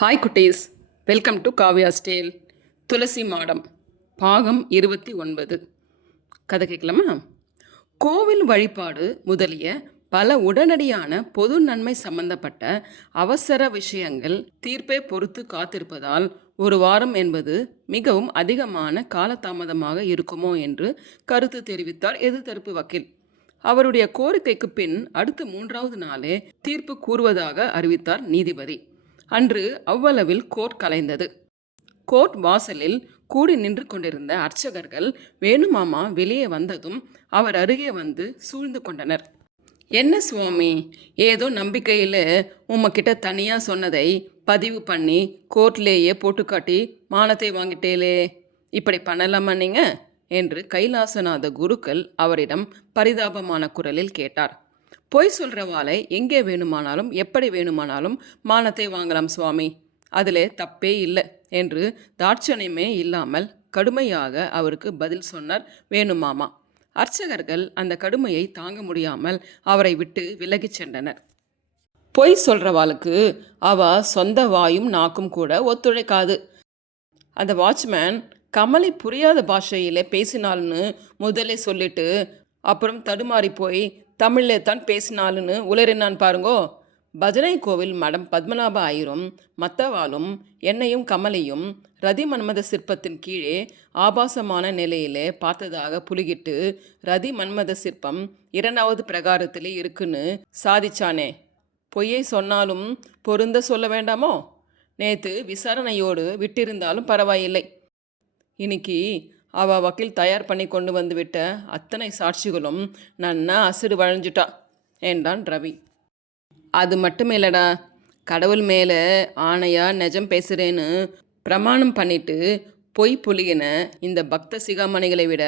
Hi குட்டீஸ். Welcome to Kavya ஸ்டேல் துளசி மாடம் பாகம் இருபத்தி ஒன்பது. கதை கேட்கலாமா? கோவில் வழிபாடு முதலிய பல உடனடியான பொது நன்மை சம்பந்தப்பட்ட அவசர விஷயங்கள் தீர்ப்பை பொறுத்து காத்திருப்பதால் ஒரு வாரம் என்பது மிகவும் அதிகமான காலதாமதமாக இருக்குமோ என்று கருத்து தெரிவித்தார் எதிர்த்தரப்பு வக்கீல். அவருடைய கோரிக்கைக்கு பின் அடுத்த மூன்றாவது நாளே தீர்ப்பு கூறுவதாக அறிவித்தார் நீதிபதி. அன்று அவ்வளவில் கோர்ட் கலைந்தது. கோர்ட் வாசலில் கூடி நின்று கொண்டிருந்த அர்ச்சகர்கள் வேணுமாமா வெளியே வந்ததும் அவர் அருகே வந்து சூழ்ந்து கொண்டனர். என்ன சுவாமி ஏதோ நம்பிக்கையில் உம்மக்கிட்ட தனியாக சொன்னதை பதிவு பண்ணி கோர்ட்லேயே போட்டுக்காட்டி மானத்தை வாங்கிட்டேலே. இப்படி பண்ணலாமா நீங்க? என்று கைலாசநாத குருக்கள் அவரிடம் பரிதாபமான குரலில் கேட்டார். பொய் சொல்கிறவாளை எங்கே வேணுமானாலும் எப்படி வேணுமானாலும் மானத்தை வாங்கலாம் சுவாமி. அதிலே தப்பே இல்லை என்று தாட்சணியமே இல்லாமல் கடுமையாக அவருக்கு பதில் சொன்னார் வேணுமாமா. அர்ச்சகர்கள் அந்த கடுமையை தாங்க முடியாமல் அவரை விட்டு விலகிச் சென்றனர். பொய் சொல்கிறவாளுக்கு அவ சொந்த வாயும் நாக்கும் கூட ஒத்துழைக்காது. அந்த வாட்ச்மேன் கமலை புரியாத பாஷையில் பேசினாள்னு முதலே சொல்லிட்டு அப்புறம் தடுமாறி போய் தமிழில் தான் பேசினாளுன்னு உளறினான் பாருங்கோ. பஜனை கோவில் மடம் பத்மநாப ஐயரும் மத்தவாளும் என்னையும் கமலையும் ரதி மன்மத சிற்பத்தின் கீழே ஆபாசமான நிலையிலே பார்த்ததாக புலிகிட்டு ரதி மன்மத சிற்பம் இரண்டாவது பிரகாரத்திலே இருக்குன்னு சாதிச்சானே. பொய்யை சொன்னாலும் பொருந்த சொல்ல வேண்டாமோ? நேற்று விசாரணையோடு விட்டிருந்தாலும் பரவாயில்லை. இன்னைக்கு அவ வக்கீல் தயார் பண்ணி கொண்டு வந்து விட்ட அத்தனை சாட்சிகளும் நன்னா அசிடு வழஞ்சிட்டா என்றான் ரவி. அது மட்டும் இல்லடா கடவுள் மேலே ஆணையா நெஜம் பேசுகிறேன்னு பிரமாணம் பண்ணிட்டு பொய் புலிகின இந்த பக்த சிகாமணிகளை விட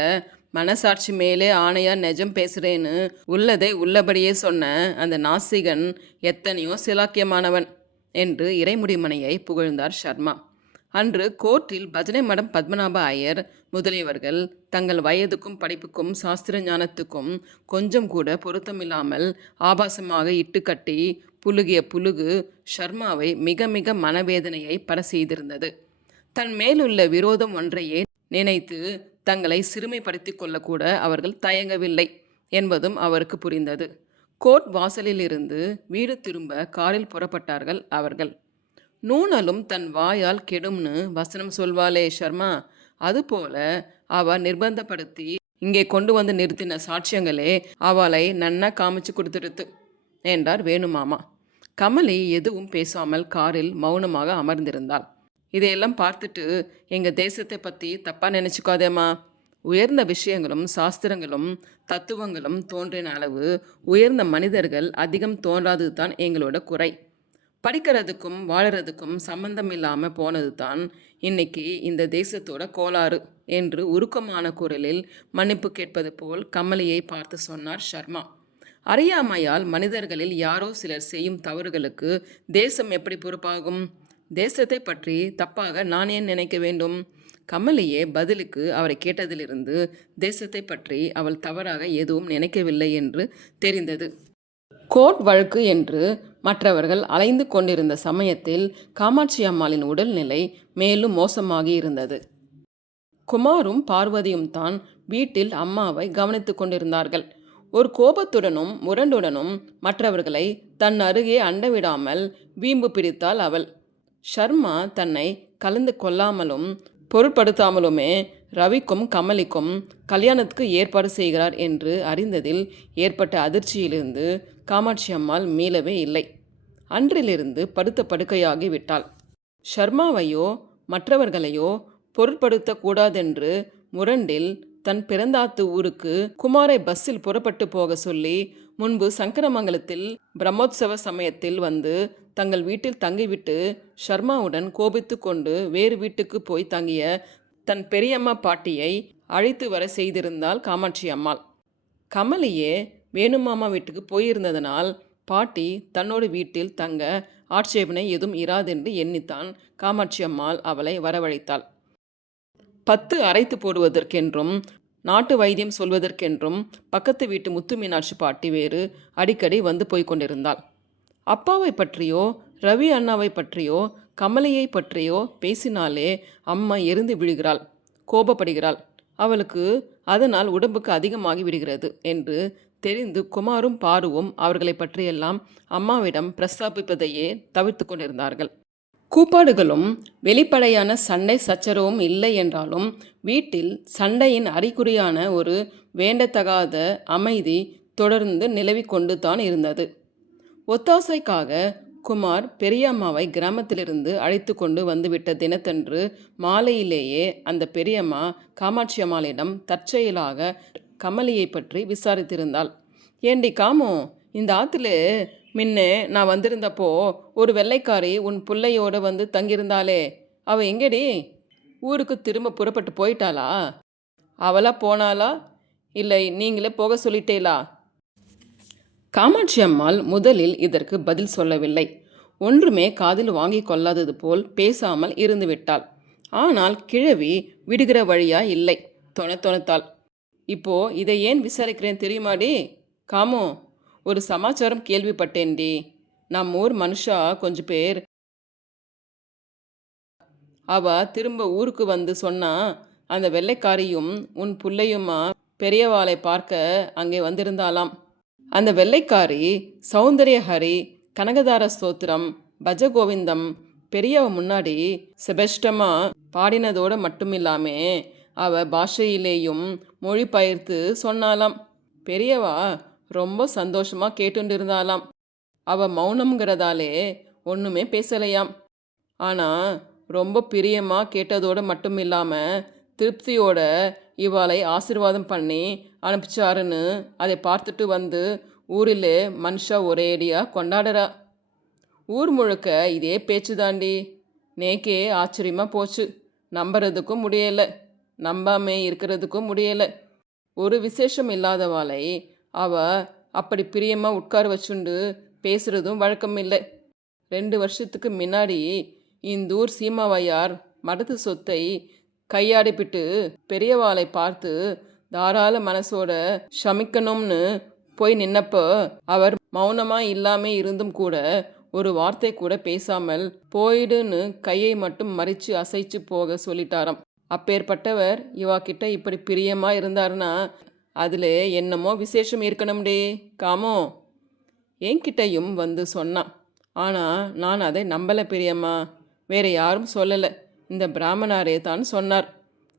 மனசாட்சி மேலே ஆணையா நெஜம் பேசுகிறேன்னு உள்ளதை உள்ளபடியே சொன்ன அந்த நாசிகன் எத்தனையோ சிலாக்கியமானவன் என்று இறைமுடிமனையை புகழ்ந்தார் சர்மா அன்று கோர்ட்டில் பஜனை மடம் பத்மநாப ஐயர் முதலியவர்கள் தங்கள் வயதுக்கும் படிப்புக்கும் சாஸ்திர ஞானத்துக்கும் கொஞ்சம் கூட பொருத்தமில்லாமல் ஆபாசமாக இட்டுக்கட்டி புழுகிய புழுகு ஷர்மாவை மிக மிக மனவேதனையை பட செய்திருந்தது. தன் மேலுள்ள விரோதம் ஒன்றையே நினைத்து தங்களை சிறுமைப்படுத்தி கொள்ளக்கூட அவர்கள் தயங்கவில்லை என்பதும் அவருக்கு புரிந்தது. கோர்ட் வாசலிலிருந்து வீடு திரும்ப காரில் புறப்பட்டார்கள் அவர்கள். நூனலும் தன் வாயால் கெடும்னு வசனம் சொல்வாளே ஷர்மா. அதுபோல அவ நிர்பந்தப்படுத்தி இங்கே கொண்டு வந்து நிறுத்தின சாட்சியங்களே அவளை நன்னா காமிச்சு கொடுத்துடுத்து என்றார் வேணுமாமா. கமலி எதுவும் பேசாமல் காரில் மௌனமாக அமர்ந்திருந்தாள். இதையெல்லாம் பார்த்துட்டு எங்கள் தேசத்தை பற்றி தப்பாக நினச்சிக்காதேம்மா. உயர்ந்த விஷயங்களும் சாஸ்திரங்களும் தத்துவங்களும் தோன்றின அளவு உயர்ந்த மனிதர்கள் அதிகம் தோன்றாதது தான் எங்களோட குறை. படிக்கிறதுக்கும் வாழறதுக்கும் சம்பந்தம் இல்லாமல் போனது தான் இன்னைக்கு இந்த தேசத்தோட கோளாறு என்று உருக்கமான குரலில் மன்னிப்பு கேட்பது போல் கமலியை பார்த்து சொன்னார் சர்மா அறியாமையால் மனிதர்களில் யாரோ சிலர் செய்யும் தவறுகளுக்கு தேசம் எப்படி பொறுப்பாகும்? தேசத்தை பற்றி தப்பாக நான் ஏன் நினைக்க வேண்டும்? கமலியே பதிலுக்கு அவரை கேட்டதிலிருந்து தேசத்தை பற்றி அவள் தவறாக எதுவும் நினைக்கவில்லை என்று தெரிந்தது. கோர்ட் வழக்கு என்று மற்றவர்கள் அலைந்து கொண்டிருந்த சமயத்தில் காமாட்சி அம்மாளின் உடல்நிலை மேலும் மோசமாகி இருந்தது. குமாரும் பார்வதியும் தான் வீட்டில் அம்மாவை கவனித்துக் கொண்டிருந்தார்கள். ஒரு கோபத்துடனும் முரண்டுடனும் மற்றவர்களை தன் அருகே அண்டவிடாமல் வீம்பு பிடித்தாள் அவள். ஷர்மா தன்னை கலந்து கொள்ளாமலும் பொருட்படுத்தாமலுமே ரவிக்கும் கமலிக்கும் கல்யாணத்துக்கு ஏற்பாடு செய்கிறார் என்று அறிந்ததில் ஏற்பட்ட அதிர்ச்சியிலிருந்து காமாட்சி அம்மாள் மீளவே இல்லை. அன்றிலிருந்து படுத்த படுக்கையாகி விட்டாள் ஷர்மாவையோ மற்றவர்களையோ பொருட்படுத்தக்கூடாதென்று முரண்டில் தன் பிறந்தாத்து ஊருக்கு குமாரை பஸ்ஸில் புறப்பட்டு போக சொல்லி முன்பு சங்கரமங்கலத்தில் பிரம்மோத்சவ சமயத்தில் வந்து தங்கள் வீட்டில் தங்கிவிட்டு ஷர்மாவுடன் கோபித்து கொண்டு வேறு வீட்டுக்கு போய் தங்கிய தன் பெரியம்மா பாட்டியை அழைத்து வர செய்திருந்தாள் காமாட்சி அம்மாள். கமலியே வேணுமாமா வீட்டுக்கு போயிருந்ததனால் பாட்டி தன்னோட வீட்டில் தங்க ஆட்சேபனை எதுவும் இராதென்று எண்ணித்தான் காமாட்சி அம்மாள் அவளை வரவழைத்தாள். பத்து அரைத்து போடுவதற்கென்றும் நாட்டு வைத்தியம் சொல்வதற்கென்றும் பக்கத்து வீட்டு முத்து மீனாட்சி பாட்டி வேறு அடிக்கடி வந்து போய் கொண்டிருந்தாள். அப்பாவை பற்றியோ ரவி அண்ணாவை பற்றியோ கமலையை பற்றியோ பேசினாலே அம்மா எரிந்து விழுகிறாள் கோபப்படுகிறாள். அவளுக்கு அதனால் உடம்புக்கு அதிகமாகி விடுகிறது என்று தெரிந்து குமாரும் பாருவும் அவர்களை பற்றியெல்லாம் அம்மாவிடம் பிரஸ்தாபிப்பதையே தவிர்த்து கொண்டிருந்தார்கள். கூப்பாடுகளும் வெளிப்படையான சண்டை சச்சரவும் இல்லை என்றாலும் வீட்டில் சண்டையின் அறிகுறியான ஒரு வேண்டத்தகாத அமைதி தொடர்ந்து நிலவி கொண்டு தான் இருந்தது. ஒத்தாசைக்காக குமார் பெரியம்மாவை கிராமத்திலிருந்து அழைத்து கொண்டு வந்துவிட்ட தினத்தன்று மாலையிலேயே அந்த பெரியம்மா காமாட்சி அம்மாளிடம் தற்செயலாக கமலியை பற்றி விசாரித்திருந்தாள். ஏண்டி காமு இந்த ஆற்றுல முன்னே நான் வந்திருந்தப்போ ஒரு வெள்ளைக்காரி உன் பிள்ளையோடு வந்து தங்கியிருந்தாளே. அவ எங்கடி? ஊருக்கு திரும்ப புறப்பட்டு போயிட்டாளா? அவளா போனாளா? இல்லை நீங்களே போக சொல்லிட்டேலா காமாட்சி அம்மாள் முதலில் இதற்கு பதில் சொல்லவில்லை. ஒன்றுமே காதில் வாங்கி கொள்ளாதது போல் பேசாமல் இருந்துவிட்டாள். ஆனால் கிழவி விடுகிற வழியா இல்லை. தொண தொணத்தாள். இப்போ இதை ஏன் விசாரிக்கிறேன் தெரியுமாடி காமோ ஒரு சமாச்சாரம் கேள்விப்பட்டேன்டி நம்ம ஊர் மனுஷா கொஞ்சம் பேர். அவ திரும்ப ஊருக்கு வந்து சொன்னா அந்த வெள்ளைக்காரியும் உன் புள்ளையுமா பெரியவாளை பார்க்க அங்கே வந்திருந்தாளாம். அந்த வெள்ளைக்காரி சௌந்தரியஹரி கனகதார ஸ்தோத்திரம் பஜகோவிந்தம் பெரியவ முன்னாடி செபஸ்டமா பாடினதோட மட்டுமில்லாமே அவ பாஷையிலேயும் மொழி பயிர்த்து சொன்னாலாம் பெரியவா ரொம்ப சந்தோஷமா கேட்டுண்டிருந்தாளாம். அவ மௌனம்ங்கிறதாலே ஒன்றுமே பேசலையாம். ஆனால் ரொம்ப பிரியமா கேட்டதோடு மட்டும் இல்லாமல் திருப்தியோட இவாளை ஆசீர்வாதம் பண்ணி அனுப்பிச்சாருன்னு அதை பார்த்துட்டு வந்து ஊரில் மனுஷா ஒரேடியா கொண்டாடுறா. ஊர் முழுக்க இதே பேச்சு தாண்டி நேக்கே ஆச்சரியமாக போச்சு. நம்புறதுக்கும் முடியலை. நம்பாமே இருக்கிறதுக்கும் முடியலை. ஒரு விசேஷம் இல்லாதவாளை அவ அப்படி பிரியமாக உட்கார வச்சுண்டு பேசுகிறதும் வழக்கம் இல்லை. ரெண்டு வருஷத்துக்கு முன்னாடி இந்தூர் சீமாவையார் மடத்து சொத்தை கையாடிப்பிட்டு பெரியவாளை பார்த்து தாராள மனசோட சமிக்கணும்னு போய் நின்னப்போ அவர் மௌனமாக இல்லாமல் இருந்தும் கூட ஒரு வார்த்தை கூட பேசாமல் போயிடுன்னு கையை மட்டும் மறித்து அசைச்சு போக சொல்லிட்டாராம். அப்பேற்பட்டவர் இவா கிட்ட இப்படி பிரியமா இருந்தாருன்னா அதில் என்னமோ விசேஷம் இருக்கணும்டே காமோ? என்கிட்டயும் வந்து சொன்னான் ஆனால் நான் அதை நம்பலை பிரியம்மா. வேறு யாரும் சொல்லலை. இந்த பிராமணாரே தான் சொன்னார்.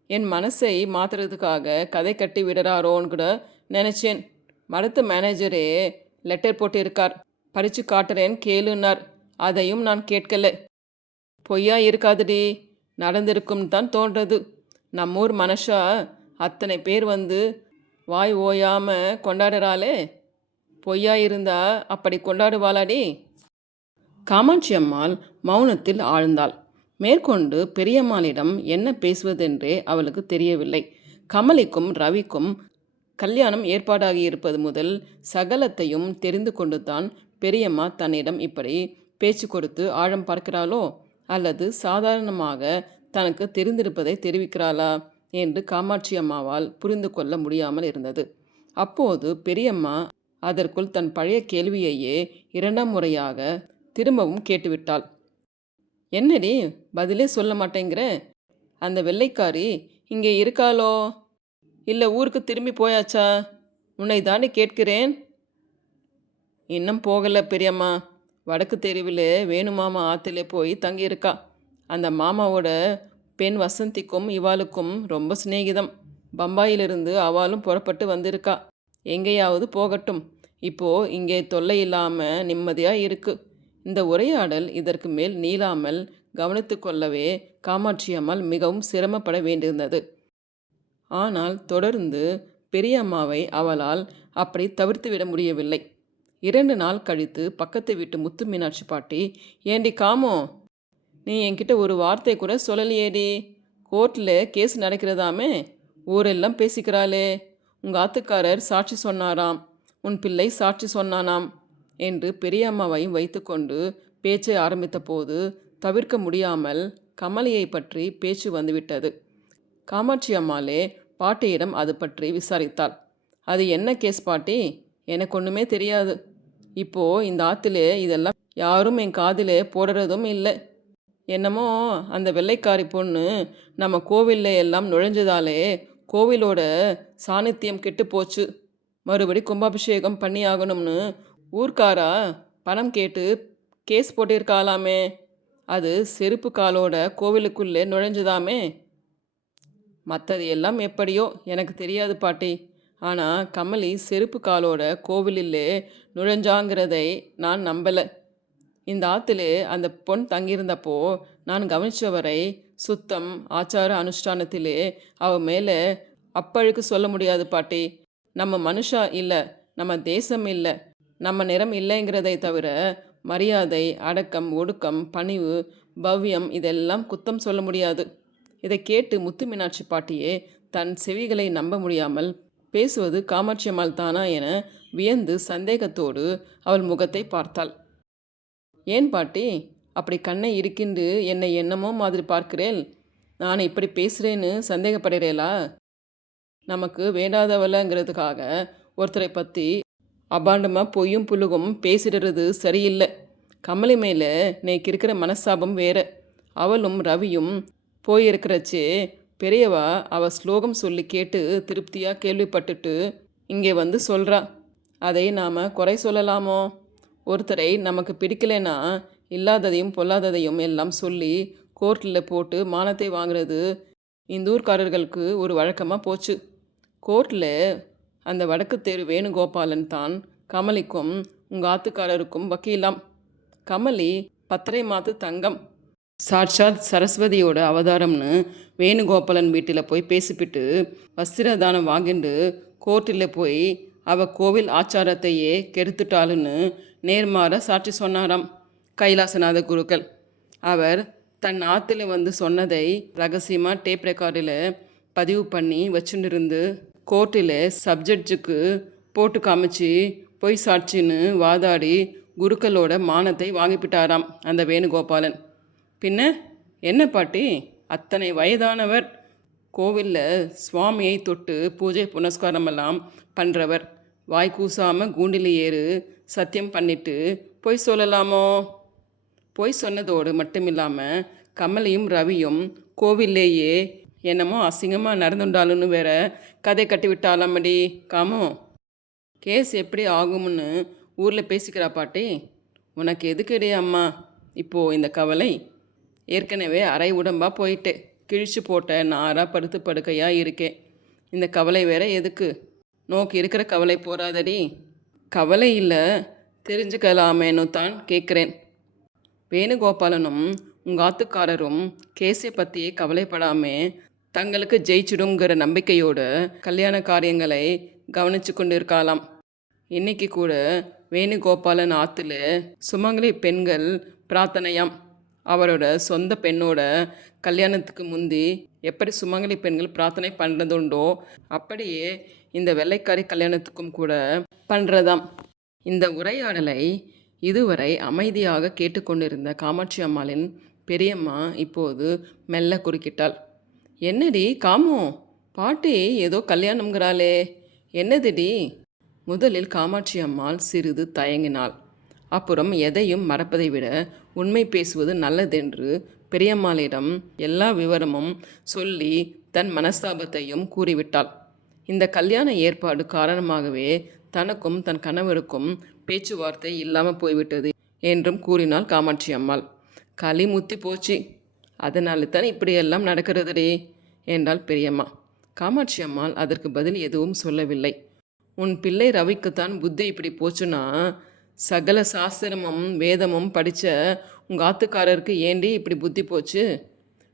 என் மனசை மாத்துறதுக்காக கதை கட்டி விடுறாரோன்னு கூட நினச்சேன். மருத்து மேனேஜரே லெட்டர் போட்டிருக்கார். படித்து காட்டுறேன் கேளுன்னார். அதையும் நான் கேட்கலை. பொய்யா இருக்காதுடி. நடந்திருக்கும் தான் தோன்றது நம்மூர் மனுஷா அத்தனை பேர் வந்து வாய் ஓயாமல் கொண்டாடுறாளே. பொய்யா இருந்தா அப்படி கொண்டாடுவாளாடி. காமாட்சி அம்மாள் மௌனத்தில் ஆழ்ந்தாள். மேற்கொண்டு பெரியம்மாளிடம் என்ன பேசுவதென்றே அவளுக்கு தெரியவில்லை. கமலிக்கும் ரவிக்கும் கல்யாணம் ஏற்பாடாகி இருப்பது முதல் சகலத்தையும் தெரிந்து கொண்டு தான் பெரியம்மா தன்னிடம் இப்படி பேச்சு கொடுத்து ஆழம் பார்க்கிறாளோ? அல்லது சாதாரணமாக தனக்கு தெரிந்திருப்பதை தெரிவிக்கிறாளா என்று காமாட்சி அம்மாவால் புரிந்து கொள்ள முடியாமல் இருந்தது. அப்போது பெரியம்மா அதற்குள் தன் பழைய கேள்வியையே இரண்டாம் முறையாக திரும்பவும் கேட்டுவிட்டாள். என்னடி பதிலே சொல்ல மாட்டேங்கிற? அந்த வெள்ளைக்காரி இங்கே இருக்காளோ? இல்லை ஊருக்கு திரும்பி போயாச்சா? உன்னை தானே கேட்கிறேன்? இன்னும் போகலை பெரியம்மா. வடக்கு தெருவில் வேணுமாமா ஆற்றுல போய் தங்கியிருக்கா. அந்த மாமாவோட பெண் வசந்திக்கும் இவாளுக்கும் ரொம்ப சிநேகிதம். பம்பாயிலிருந்து அவளும் புறப்பட்டு வந்திருக்கா. எங்கேயாவது போகட்டும். இப்போ இங்கே தொல்லை இல்லாமல் நிம்மதியாக இருக்கு. இந்த உரையாடல் இதற்கு மேல் நீளாமல் கவனித்து கொள்ளவே காமாட்சி அம்மாள் மிகவும் சிரமப்பட வேண்டியிருந்தது. ஆனால் தொடர்ந்து பெரியம்மாவை அவளால் அப்படி தவிர்த்து விட முடியவில்லை. இரண்டு நாள் கழித்து பக்கத்து வீட்டு முத்து மீனாட்சி பாட்டி ஏண்டி காமோ நீ என்கிட்ட ஒரு வார்த்தை கூட சொல்லலையேடி? கோர்ட்டில் கேஸ் நடக்கிறதாமே? ஊரெல்லாம் பேசிக்கிறாளே. உங்கள் ஆத்துக்காரர் சாட்சி சொன்னாராம். உன் பிள்ளை சாட்சி சொன்னானாம். என்று பெரியம்மாவையும் வைத்துக்கொண்டு பேச்சை ஆரம்பித்த போது தவிர்க்க முடியாமல் கமலியை பற்றி பேச்சு வந்துவிட்டது. காமாட்சி அம்மாளே பாட்டியிடம் அது பற்றி விசாரித்தாள். அது என்ன கேஸ் பாட்டி? எனக்கு ஒன்றுமே தெரியாது. இப்போ இந்த ஆற்றுல இதெல்லாம் யாரும் என் காதில் போடுறதும் இல்லை. என்னமோ அந்த வெள்ளைக்காரி பொண்ணு நம்ம கோவில்ல எல்லாம் நுழைஞ்சதாலே கோவிலோட சாநித்தியம் கெட்டு போச்சு. மறுபடி கும்பாபிஷேகம் பண்ணி ஆகணும்னு ஊர்க்காரா பணம் கேட்டு கேஸ் போட்டிருக்காளாமே. அது செருப்பு காலோட கோவிலுக்குள்ளே நுழைஞ்சதாமே. மற்றது எல்லாம் எப்படியோ எனக்கு தெரியாது பாட்டி. ஆனால் கமலி செருப்பு காலோட கோவிலிலே நுழைஞ்சாங்கிறதை நான் நம்பலை. இந்த ஆற்றுல அந்த பொன் தங்கியிருந்தப்போ நான் கவனிச்சவரை சுத்தம் ஆச்சார அனுஷ்டானத்திலே அவ மேலே அப்பழுக்கு சொல்ல முடியாது பாட்டி. நம்ம மனுஷா இல்லை நம்ம தேசம் இல்லை நம்ம நிறம் இல்லைங்கிறதை தவிர மரியாதை அடக்கம் ஒடுக்கம் பணிவு பவ்யம் இதெல்லாம் குத்தம் சொல்ல முடியாது. இதை கேட்டு முத்து மீனாட்சி பாட்டியே தன் செவிகளை நம்ப முடியாமல் பேசுவது காமாட்சியம்மாள் தானா என வியந்து சந்தேகத்தோடு அவள் முகத்தை பார்த்தாள். ஏன் பாட்டி? அப்படி கண்ணை இருக்கின்று என்னை என்னமோ மாதிரி பார்க்கிறேள் நான் இப்படி பேசுகிறேன்னு சந்தேகப்படுகிறேளா நமக்கு வேண்டாதவளங்கிறதுக்காக ஒருத்தரை பற்றி அபாண்டமாக பொய்யும் புழுகும் பேசிடுறது சரியில்லை. கமலி மேலே நேக்கு இருக்கிற மனஸ்தாபம் வேற. அவளும் ரவியும் போயிருக்கிறச்சே பெரியவா அவ ஸ்லோகம் சொல்லி கேட்டு திருப்தியாக கேள்விப்பட்டுட்டு இங்கே வந்து சொல்கிறா அதை நாம் குறை சொல்லலாமோ? ஒருத்தரை நமக்கு பிடிக்கலைன்னா இல்லாததையும் பொல்லாததையும் எல்லாம் சொல்லி கோர்ட்டில் போட்டு மானத்தை வாங்குறது இந்த ஊர்க்காரர்களுக்கு ஒரு வழக்கமாக போச்சு. கோர்ட்டில் அந்த வடக்கு தெரு வேணுகோபாலன் தான் கமலிக்கும் உங்கள் ஆத்துக்காரருக்கும் வக்கீலாம். கமலி பத்தரை மாத்து தங்கம். சாட்சாத் சரஸ்வதியோட அவதாரம்னு வேணுகோபாலன் வீட்டில் போய் பேசிப்பிட்டு வஸ்திரதானம் வாங்கிண்டு கோர்ட்டில் போய் அவ கோவில் ஆச்சாரத்தையே கெடுத்துட்டாளுன்னு நேர்மாற சாட்சி சொன்னாராம் கைலாசநாத குருக்கள். அவர் தன் ஆற்றுல வந்து சொன்னதை ரகசியமாக டேப் ரெக்கார்டில் பதிவு பண்ணி வச்சுட்டு இருந்து கோர்ட்டில் சப்ஜெக்ட்ஸுக்கு போட்டு காமிச்சு பொய் சாட்சின்னு வாதாடி குருக்களோட மானத்தை வாங்கிப்பிட்டாராம் அந்த வேணுகோபாலன். பின்ன என்ன பாட்டி? அத்தனை வயதானவர். கோவிலில் சுவாமியை தொட்டு பூஜை புனஸ்காரமெல்லாம் பண்ணுறவர் வாய் கூசாமல் கூண்டில் ஏறு சத்தியம் பண்ணிட்டு பொய் சொல்லலாமோ? பொய் சொன்னதோடு மட்டுமில்லாமல் கமலியும் ரவியும் கோவில்லேயே என்னமோ அசிங்கமாக நடந்துண்டாலுன்னு வேற கதை கட்டி விட்டாலாமடி காமோ? கேஸ் எப்படி ஆகும்னு ஊரில் பேசிக்கிறா பாட்டி. உனக்கு எதுக்குடி அம்மா? இப்போது இந்த கவலை? ஏற்கனவே அரை உடம்பாக போயிட்டே. கிழிச்சு போட்ட நாராக படுத்து படுக்கையாக இருக்கேன் இந்த கவலை வேற எதுக்கு? நோக்கி இருக்கிற கவலை போராதடி கவலை இல்லை தெரிஞ்சுக்கலாமேனு தான் கேட்குறேன் வேணுகோபாலனும் உங்கள் ஆத்துக்காரரும் கேஸை பற்றியே கவலைப்படாமே. தங்களுக்கு ஜெயிச்சிடுங்கிற நம்பிக்கையோடு கல்யாண காரியங்களை கவனிச்சு கொண்டு இருக்கலாம் இன்னைக்கு கூட வேணுகோபாலன் ஆற்றுல சுமங்கலி பெண்கள் பிரார்த்தனையாம். அவரோட சொந்த பெண்ணோட கல்யாணத்துக்கு முந்தி எப்படி சுமங்கலி பெண்கள் பிரார்த்தனை பண்ணுறதுண்டோ அப்படியே இந்த வெள்ளைக்காரி கல்யாணத்துக்கும் கூட பண்ணுறதாம் இந்த உரையாடலை இதுவரை அமைதியாக கேட்டுக்கொண்டிருந்த காமாட்சி அம்மாளின் பெரியம்மா இப்போது மெல்ல குறுக்கிட்டாள். என்னடி காமோ? பாட்டி ஏதோ கல்யாணம்ங்கிறாளே. என்னதுடி? முதலில் காமாட்சி அம்மாள் சிறிது தயங்கினாள். அப்புறம் எதையும் மறப்பதை விட உண்மை பேசுவது நல்லதென்று பெரியம்மாளிடம் எல்லா விவரமும் சொல்லி தன் மனஸ்தாபத்தையும் கூறிவிட்டாள். இந்த கல்யாண ஏற்பாடு காரணமாகவே தனக்கும் தன் கணவருக்கும் பேச்சுவார்த்தை இல்லாமல் போய்விட்டது என்றும் கூறினாள் காமாட்சி அம்மாள். களி முத்தி போச்சு. அதனால தான் இப்படியெல்லாம் நடக்கிறதுடே? என்றாள் பெரியம்மா. காமாட்சி அம்மாள் அதற்கு பதில் எதுவும் சொல்லவில்லை. உன் பிள்ளை ரவிக்குத்தான் புத்தி இப்படி போச்சுன்னா சகல சாஸ்திரமும் வேதமும் படித்த உங்கள் ஆத்துக்காரருக்கு ஏண்டி இப்படி புத்தி போச்சு?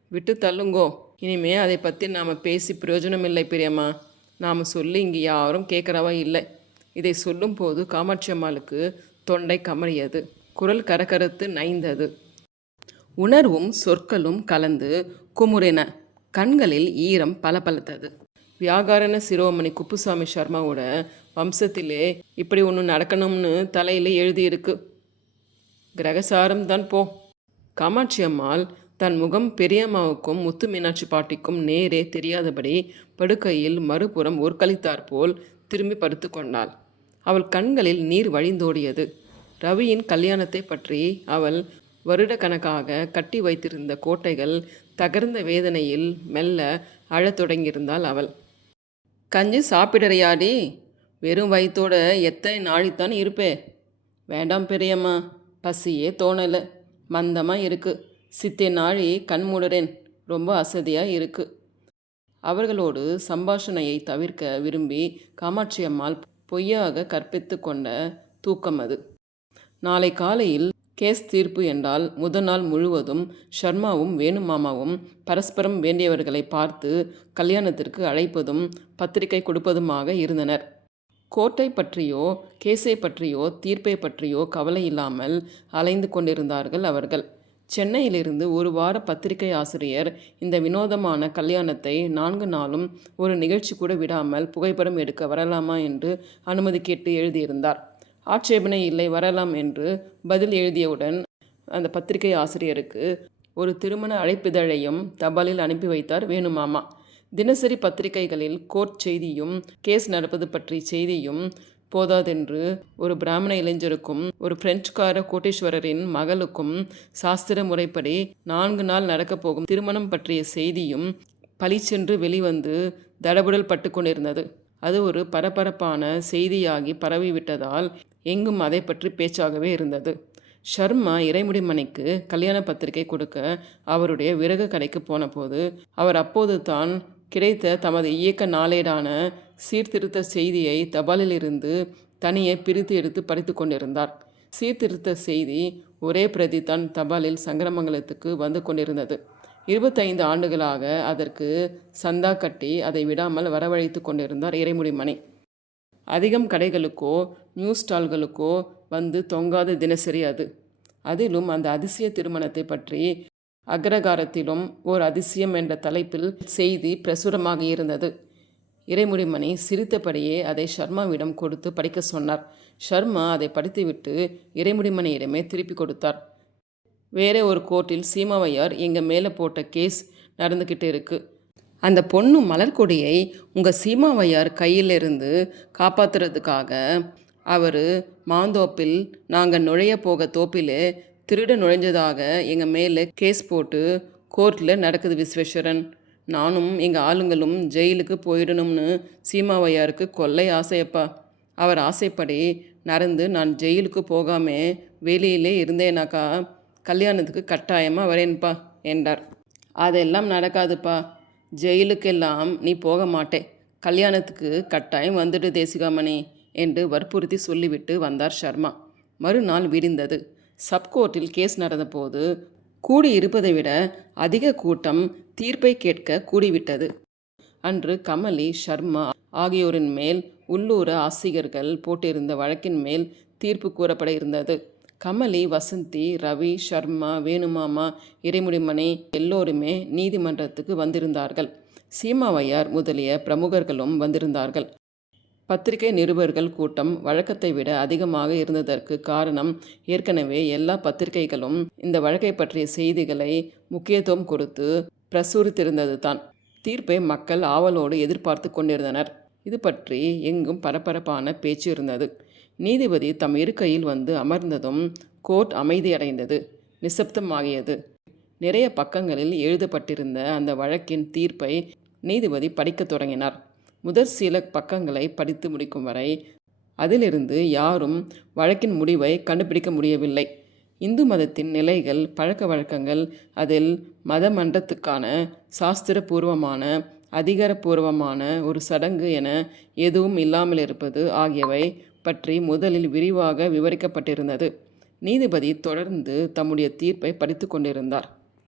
விட்டு தள்ளுங்கோ. இனிமே அதை பற்றி நாம் பேசி பிரயோஜனம் இல்லை பிரியம்மா. நாம் சொல்லி இங்கே யாரும் கேட்குறவா இல்லை. இதை சொல்லும்போது காமாட்சி அம்மாளுக்கு தொண்டை கமறியது. குரல் கரகரத்து நைந்தது. உணர்வும் சொற்களும் கலந்து குமுறின. கண்களில் ஈரம் பளபளத்தது. வியாகாரண சிரோமணி குப்புசாமி சர்மாவோட வம்சத்திலே இப்படி ஒன்று நடக்கணும்னு தலையில் எழுதியிருக்கு. கிரகசாரம் தான் போ. காமாட்சி அம்மாள் தன் முகம் பெரியம்மாவுக்கும் முத்து மீனாட்சி பாட்டிக்கும் நேரே தெரியாதபடி படுக்கையில் மறுபுறம் ஒரு கழித்தாற்போல் திரும்பி படுத்து கொண்டாள். அவள் கண்களில் நீர் வழிந்தோடியது. ரவியின் கல்யாணத்தை பற்றி அவள் வருடக்கணக்காக கட்டி வைத்திருந்த கோட்டைகள் தகர்ந்த வேதனையில் மெல்ல அழத் தொடங்கியிருந்தாள் அவள். கஞ்சி சாப்பிடறியாடி வெறும் வயிற்றோட எத்தனை நாழித்தான் இருப்பே. வேண்டாம் பெரியம்மா பசியே தோணலை. மந்தமாக இருக்கு. சித்தே நாழி கண் மூடுறேன். ரொம்ப அசதியாக இருக்கு. அவர்களோடு சம்பாஷணையை தவிர்க்க விரும்பி காமாட்சி அம்மாள் பொய்யாக கற்பித்து கொண்ட தூக்கம் அது. நாளை காலையில் கேஸ் தீர்ப்பு என்றால் முதல் நாள் முழுவதும் ஷர்மாவும் வேணுமாமாவும் பரஸ்பரம் வேண்டியவர்களை பார்த்து கல்யாணத்திற்கு அழைப்பதும் பத்திரிகை கொடுப்பதுமாக இருந்தனர். கோர்ட்டை பற்றியோ கேஸை பற்றியோ தீர்ப்பை பற்றியோ கவலை இல்லாமல் அலைந்து கொண்டிருந்தார்கள் அவர்கள். சென்னையிலிருந்து ஒரு வார பத்திரிகை ஆசிரியர் இந்த வினோதமான கல்யாணத்தை நான்கு நாளும் ஒரு நிகழ்ச்சி கூட விடாமல் புகைப்படம் எடுக்க வரலாமா என்று அனுமதி கேட்டு எழுதியிருந்தார். ஆட்சேபனை இல்லை வரலாம் என்று பதில் எழுதியவுடன் அந்த பத்திரிகை ஆசிரியருக்கு ஒரு திருமண அழைப்பிதழையும் தபாலில் அனுப்பி வைத்தார் வேணுமாமா. தினசரி பத்திரிகைகளில் கோர்ட் செய்தியும் கேஸ் நடப்பது பற்றி செய்தியும் போதாதென்று ஒரு பிராமண இளைஞருக்கும் ஒரு பிரெஞ்சுக்கார கோட்டீஸ்வரரின் மகளுக்கும் சாஸ்திர முறைப்படி நான்கு நாள் நடக்கப் போகும் திருமணம் பற்றிய செய்தியும் பளிச்சென்று வெளிவந்து தடபுடல் பட்டு கொண்டிருந்தது. அது ஒரு பரபரப்பான செய்தியாகி பரவிவிட்டதால் எங்கும் அதை பற்றி பேச்சாகவே இருந்தது. ஷர்மா இறைமுடிமணிக்கு கல்யாண பத்திரிகை கொடுக்க அவருடைய விறகு கடைக்கு போனபோது அவர் அப்போது தான் கிடைத்த தமது இயக்க நாளேடான சீர்திருத்த செய்தியை தபாலிலிருந்து தனியே பிரித்து எடுத்து படித்து கொண்டிருந்தார். சீர்திருத்த செய்தி ஒரே பிரதி தான் தபாலில் சங்கரமங்கலத்துக்கு வந்து கொண்டிருந்தது. இருபத்தைந்து ஆண்டுகளாக அதற்கு சந்தா கட்டி அதை விடாமல் வரவழைத்து கொண்டிருந்தார் இறைமுடிமணி. அதிகம் கடைகளுக்கோ நியூஸ் ஸ்டால்களுக்கோ வந்து தொங்காத தினசரி அது. அதிலும் அந்த அதிசய திருமணத்தை பற்றி அக்ரகாரத்திலும் ஓர் அதிசயம் என்ற தலைப்பில் செய்தி பிரசுரமாக இருந்தது. இறைமுடிமணி சிரித்தபடியே அதை ஷர்மாவிடம் கொடுத்து படிக்க சொன்னார். ஷர்மா அதை படித்துவிட்டு இறைமுடிமணியிடமே திருப்பி கொடுத்தார். வேற ஒரு கோர்ட்டில் சீமாவையார் எங்கள் மேலே போட்ட கேஸ் நடந்துக்கிட்டு இருக்குது அந்த பொண்ணு மலர்கொடியை உங்கள் சீமாவையார் கையிலிருந்து காப்பாத்துறதுக்காக அவர் மாந்தோப்பில் நாங்கள் நுழைய போக தோப்பிலே திருட நுழைஞ்சதாக எங்கள் மேலே கேஸ் போட்டு கோர்ட்டில் நடக்குது விஸ்வேஸ்வரன். நானும் எங்கள் ஆளுங்களும் ஜெயிலுக்கு போயிடணும்னு சீமாவையாருக்கு கொள்ளை ஆசையப்பா. அவர் ஆசைப்படி நடந்து நான் ஜெயிலுக்கு போகாம வெளியிலே இருந்தேனாக்கா கல்யாணத்துக்கு கட்டாயமாக வரேன்ப்பா என்றார். அதெல்லாம் நடக்காதுப்பா ஜெயிலுக்கெல்லாம் நீ போக மாட்டே. கல்யாணத்துக்கு கட்டாயம் வந்துடு தேசிகாமணி என்று வற்புறுத்தி சொல்லிவிட்டு வந்தார் சர்மா மறுநாள் விடிந்தது. சப்கோர்ட்டில் கேஸ் நடந்தபோது கூடியிருப்பதை விட அதிக கூட்டம் தீர்ப்பை கேட்க கூடிவிட்டது. அன்று கமலி ஷர்மா ஆகியோரின் மேல் உள்ளூர ஆசிரியர்கள் போட்டிருந்த வழக்கின் மேல் தீர்ப்பு கூறப்பட இருந்தது. கமலி வசந்தி ரவி சர்மா வேணுமாமா இறைமுடிமணி எல்லோருமே நீதிமன்றத்துக்கு வந்திருந்தார்கள். சீமாவையார் முதலிய பிரமுகர்களும் வந்திருந்தார்கள். பத்திரிகை நிருபர்கள் கூட்டம் வழக்கத்தை விட அதிகமாக இருந்ததற்கு காரணம் ஏற்கனவே எல்லா பத்திரிகைகளும் இந்த வழக்கை பற்றிய செய்திகளை முக்கியத்துவம் கொடுத்து பிரசுரித்திருந்தது தான். தீர்ப்பை மக்கள் ஆவலோடு எதிர்பார்த்து கொண்டிருந்தனர். இது பற்றி எங்கும் பரபரப்பான பேச்சு இருந்தது. நீதிபதி தம் இருக்கையில் வந்து அமர்ந்ததும் கோர்ட் அமைதியடைந்தது. நிசப்தமாகியது. நிறைய பக்கங்களில் எழுதப்பட்டிருந்த அந்த வழக்கின் தீர்ப்பை நீதிபதி படிக்கத் தொடங்கினார். முதற் சில பக்கங்களை படித்து முடிக்கும் வரை அதிலிருந்து யாரும் வழக்கின் முடிவை கண்டுபிடிக்க முடியவில்லை. இந்து மதத்தின் நிலைகள் பழக்க வழக்கங்கள் அதில் மத மன்றத்துக்கான சாஸ்திரபூர்வமான அதிகாரப்பூர்வமான ஒரு சடங்கு என எதுவும் இல்லாமல் இருப்பது ஆகியவை பற்றி முதலில் விரிவாக விவரிக்கப்பட்டிருந்தது. நீதிபதி தொடர்ந்து தம்முடைய தீர்ப்பை படித்து கொண்டிருந்தார்.